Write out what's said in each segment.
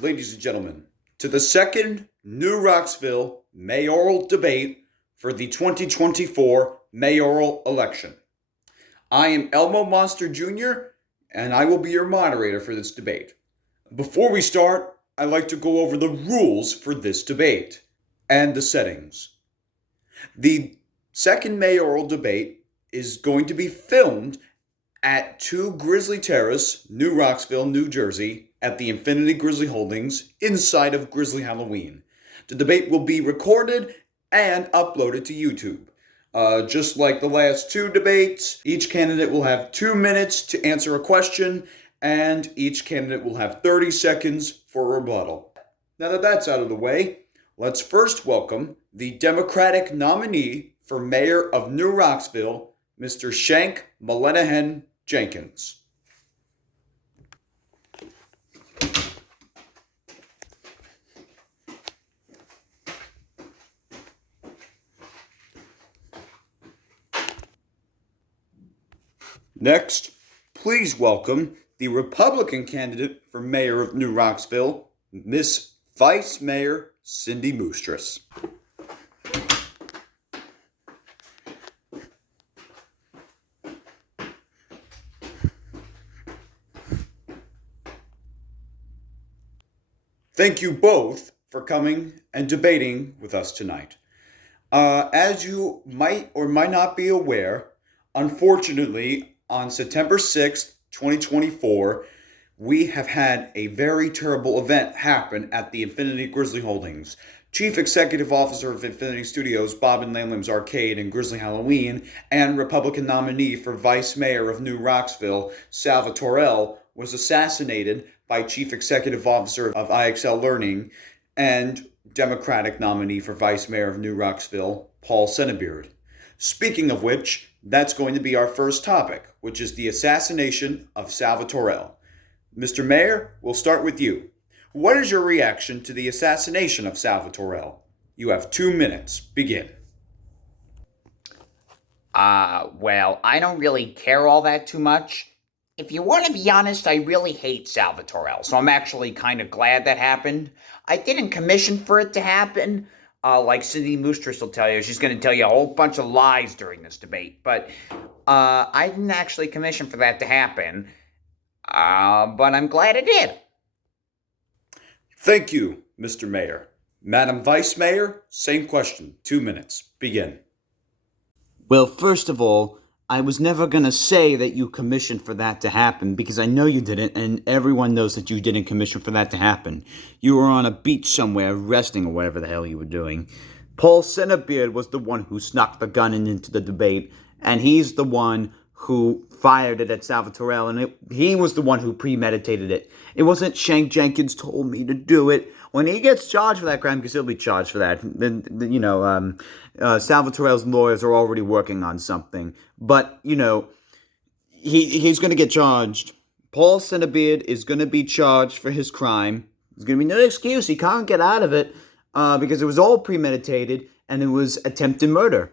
ladies and gentlemen, to the second New Rocksville mayoral debate for the 2024 mayoral election. I am Elmo Monster Jr., and I will be your moderator for this debate. Before we start, I'd like to go over the rules for this debate and the settings. The second mayoral debate is going to be filmed at 2 Grizzly Terrace, New Rocksville, New Jersey, at the Infinity Grizzly Holdings inside of Grizzly Halloween. The debate will be recorded and uploaded to YouTube. Just like the last 2 debates, each candidate will have 2 minutes to answer a question, and each candidate will have 30 seconds for rebuttal. Now that that's out of the way, let's first welcome the Democratic nominee for mayor of New Rocksville, Mr. Shank Jenkins. Next, please welcome the Republican candidate for mayor of New Rocksville, Miss Vice Mayor Cindy Moostress. Thank you both for coming and debating with us tonight. As you might or might not be aware, unfortunately, on September 6th, 2024, we have had a very terrible event happen at the Infinity Grizzly Holdings. Chief Executive Officer of Infinity Studios, Bob and Lamlam's Arcade and Grizzly Halloween, and Republican nominee for Vice Mayor of New Rocksville, Salvatore, was assassinated by Chief Executive Officer of IXL Learning and Democratic nominee for Vice Mayor of New Rocksville, Paul Senebeard. Speaking of which, that's going to be our first topic, which is the assassination of Salvatore. Mr. Mayor, we'll start with you. What is your reaction to the assassination of Salvatore? You have 2 minutes. Begin. Well, I don't really care all that too much. If you want to be honest, I really hate Salvatore, so I'm actually kind of glad that happened. I didn't commission for it to happen. Like Cindy Moostress will tell you, she's going to tell you a whole bunch of lies during this debate, but I didn't actually commission for that to happen, but I'm glad it did. Thank you, Mr. Mayor. Madam Vice Mayor, same question. 2 minutes. Begin. Well, first of all, I was never going to say that you commissioned for that to happen because I know you didn't, and everyone knows that you didn't commission for that to happen. You were on a beach somewhere resting or whatever the hell you were doing. Paul Senebeard was the one who snuck the gun into the debate, and he's the one who fired it at Salvatore, and he was the one who premeditated it. It wasn't Shank Jenkins told me to do it. When he gets charged for that crime, because he'll be charged for that, Salvatore's lawyers are already working on something. But, he's going to get charged. Paul Senebeard is going to be charged for his crime. There's going to be no excuse. He can't get out of it because it was all premeditated and it was attempted murder.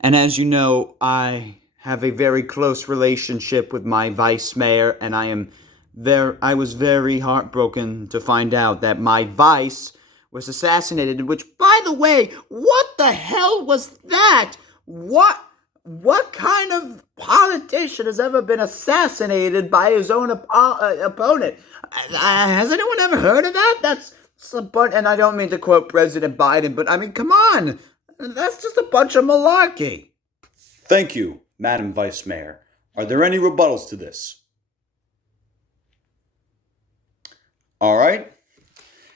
And as you know, I have a very close relationship with my vice mayor, and I was very heartbroken to find out that my vice was assassinated, which, by the way, what the hell was that? What kind of politician has ever been assassinated by his own opponent? Has anyone ever heard of that? That's a bunch, and I don't mean to quote President Biden, but I mean, come on. That's just a bunch of malarkey. Thank you, Madam Vice Mayor. Are there any rebuttals to this? All right.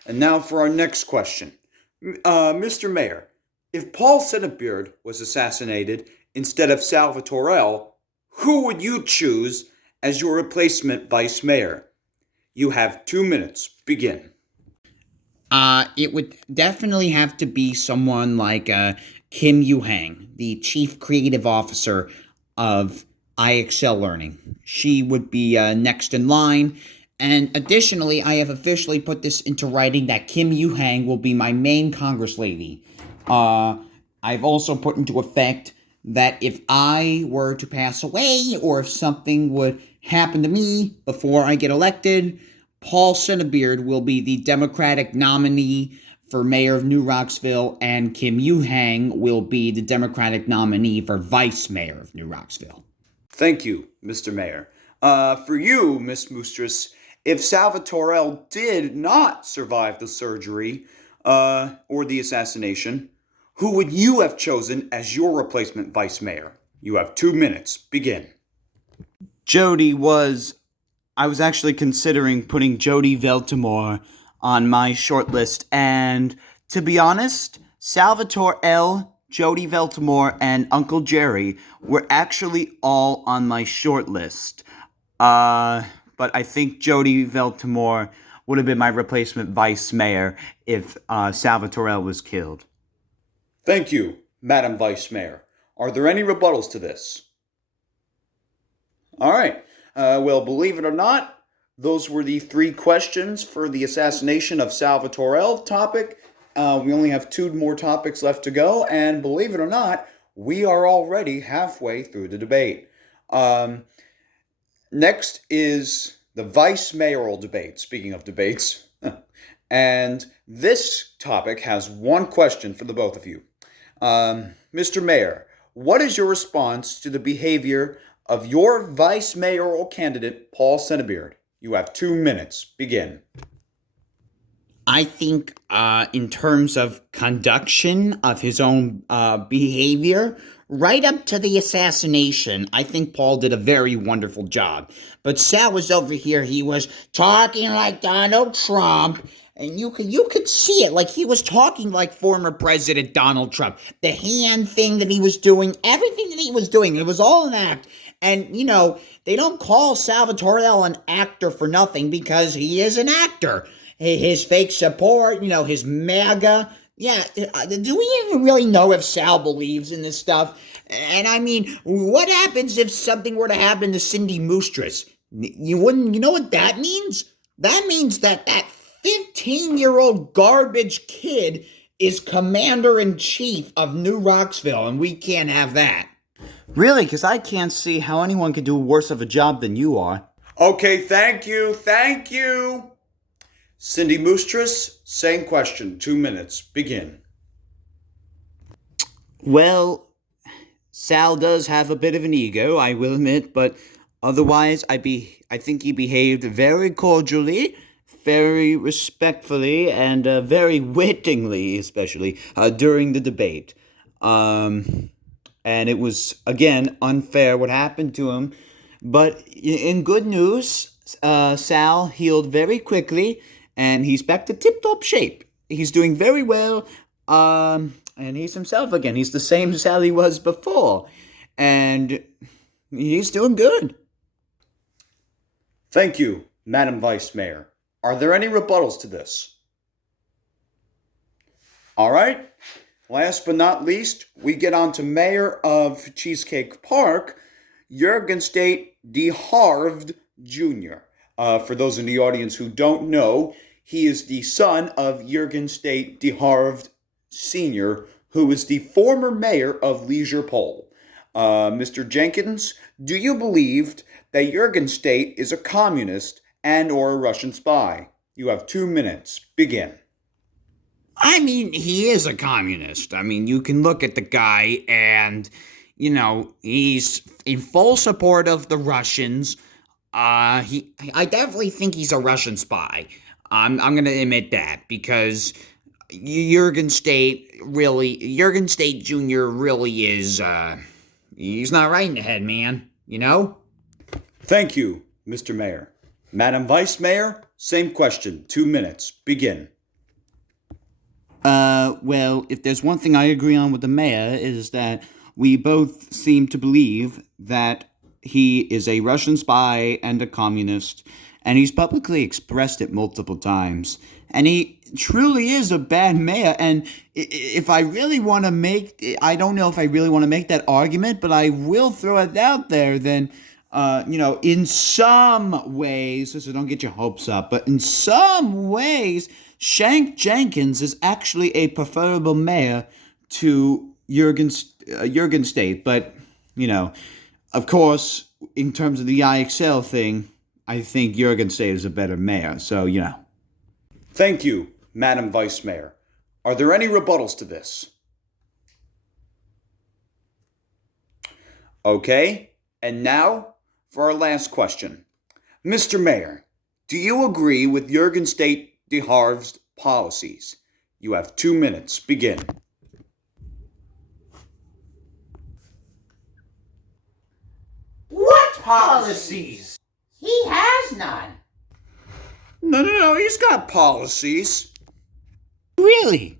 And now for our next question. Mr. Mayor, if Paul Senebeard was assassinated instead of Salvatore, who would you choose as your replacement vice mayor? You have 2 minutes. Begin. It would definitely have to be someone like Kim Yu-hang, the chief creative officer of IXL Learning. She would be next in line. And additionally, I have officially put this into writing that Kim Yu-hang will be my main Congress lady. I've also put into effect that if I were to pass away or if something would happen to me before I get elected, Paul Cinebeard will be the Democratic nominee for mayor of New Rocksville, and Kim Yu-hang will be the Democratic nominee for vice mayor of New Rocksville. Thank you, Mr. Mayor. For you, Miss Moostress, if Salvatore L. did not survive the surgery or the assassination, who would you have chosen as your replacement vice mayor? You have 2 minutes. Begin. I was actually considering putting Jody Veltimore on my shortlist, and to be honest, Salvatore L., Jody Veltimore, and Uncle Jerry were actually all on my shortlist. But I think Jody Veltimore would have been my replacement vice mayor if Salvatore L. was killed. Thank you, Madam Vice Mayor. Are there any rebuttals to this? All right. Well, believe it or not, those were the 3 questions for the assassination of Salvatore L. topic. We only have 2 more topics left to go, and believe it or not, we are already halfway through the debate. Next is the vice mayoral debate, speaking of debates. And this topic has 1 question for the both of you. Mr. Mayor, what is your response to the behavior of your vice mayoral candidate, Paul Cinebeard? You have 2 minutes. Begin. I think in terms of conduction of his own behavior, right up to the assassination, I think Paul did a very wonderful job. But Sal was over here, he was talking like Donald Trump, and you could see it, like he was talking like former President Donald Trump. The hand thing that he was doing, everything that he was doing, it was all an act. And, they don't call Salvatore L. an actor for nothing because he is an actor. His fake support, his MAGA. Yeah, do we even really know if Sal believes in this stuff? And I mean, what happens if something were to happen to Cindy Moostress? You know what that means? That means that 15-year-old garbage kid is commander-in-chief of New Rocksville, and we can't have that. Really? Because I can't see how anyone could do worse of a job than you are. Okay, thank you. Cindy Moostress, same question, 2 minutes. Begin. Well, Sal does have a bit of an ego, I will admit, but otherwise I think he behaved very cordially, very respectfully, and very wittingly, especially, during the debate. And it was, again, unfair what happened to him. But in good news, Sal healed very quickly, and he's back to tip-top shape. He's doing very well, and he's himself again. He's the same Sal he was before, and he's doing good. Thank you, Madam Vice Mayor. Are there any rebuttals to this? All right. Last but not least, we get on to Mayor of Cheesecake Park, Jurgen State DeHarved Jr. For those in the audience who don't know, he is the son of Jurgen State DeHarved Sr., who is the former mayor of Leisure Pole. Mr. Jenkins, do you believe that Jurgen State is a communist and or a Russian spy? You have 2 minutes. Begin. I mean, he is a communist. I mean, you can look at the guy and, he's in full support of the Russians. I definitely think he's a Russian spy. I'm going to admit that because Jurgen State Jr. really is, he's not right in the head, man, Thank you, Mr. Mayor. Madam Vice Mayor, same question, 2 minutes. Begin. Well, if there's one thing I agree on with the mayor is that we both seem to believe that he is a Russian spy and a communist, and he's publicly expressed it multiple times. And he truly is a bad mayor, and if I really want to I don't know if I really want to make that argument, but I will throw it out there then, in some ways, so don't get your hopes up, but in some ways, Shank Jenkins is actually a preferable mayor to Jurgen State. But, of course, in terms of the IXL thing, I think Jurgen State is a better mayor, so, Thank you, Madam Vice Mayor. Are there any rebuttals to this? Okay, and now for our last question. Mr. Mayor, do you agree with Jurgen State de Harve's policies? You have 2 minutes. Begin. What policies? He has none. No, he's got policies. Really?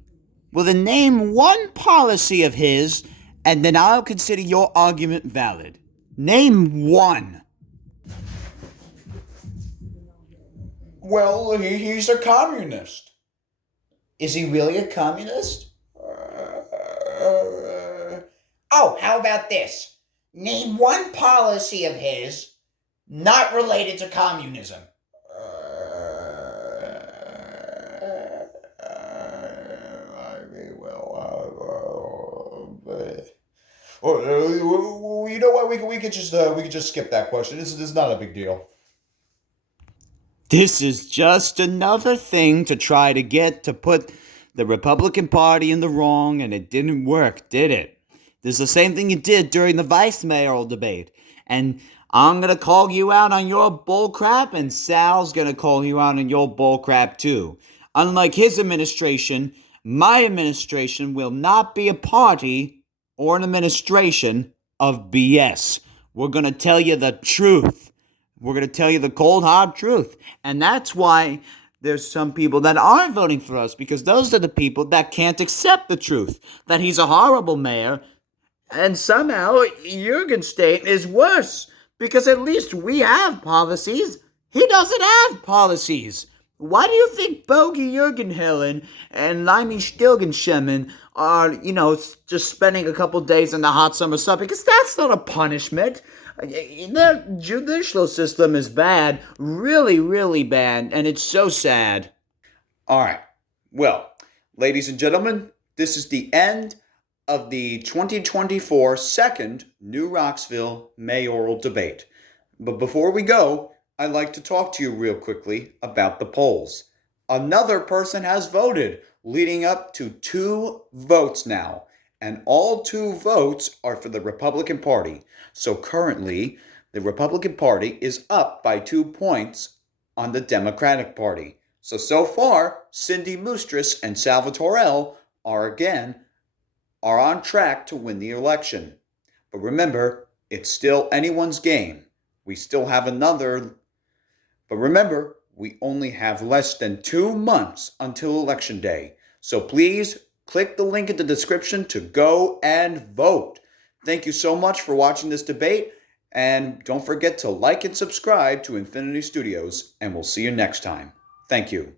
Well, then name one policy of his, and then I'll consider your argument valid. Name one. Well, he's a communist. Is he really a communist? Oh, how about this? Name one policy of his not related to communism. You know what? We could just skip that question. This is not a big deal. This is just another thing to try to get to put the Republican Party in the wrong, and it didn't work, did it? This is the same thing you did during the vice mayoral debate. And I'm going to call you out on your bullcrap, and Sal's going to call you out on your bullcrap too. Unlike his administration, my administration will not be a party or an administration of BS. We're going to tell you the truth. We're going to tell you the cold, hard truth. And that's why there's some people that aren't voting for us, because those are the people that can't accept the truth, that he's a horrible mayor. And somehow Jurgen State is worse, because at least we have policies. He doesn't have policies. Why do you think Bogey Jurgenhellen and Limey Stilgenschemmen are, just spending a couple days in the hot summer sun? Because that's not a punishment. Their judicial system is bad, really, really bad, and it's so sad. All right. Well, ladies and gentlemen, this is the end of the 2024 second New Rocksville mayoral debate. But before we go, I'd like to talk to you real quickly about the polls. Another person has voted, leading up to 2 votes now. And all 2 votes are for the Republican Party. So currently, the Republican Party is up by 2 points on the Democratic Party. So far, Cindy Moostress and Salvatore L. are on track to win the election. But remember, it's still anyone's game. We still have another. But remember, we only have less than 2 months until Election Day. So please click the link in the description to go and vote. Thank you so much for watching this debate. And don't forget to like and subscribe to Infinity Studios. And we'll see you next time. Thank you.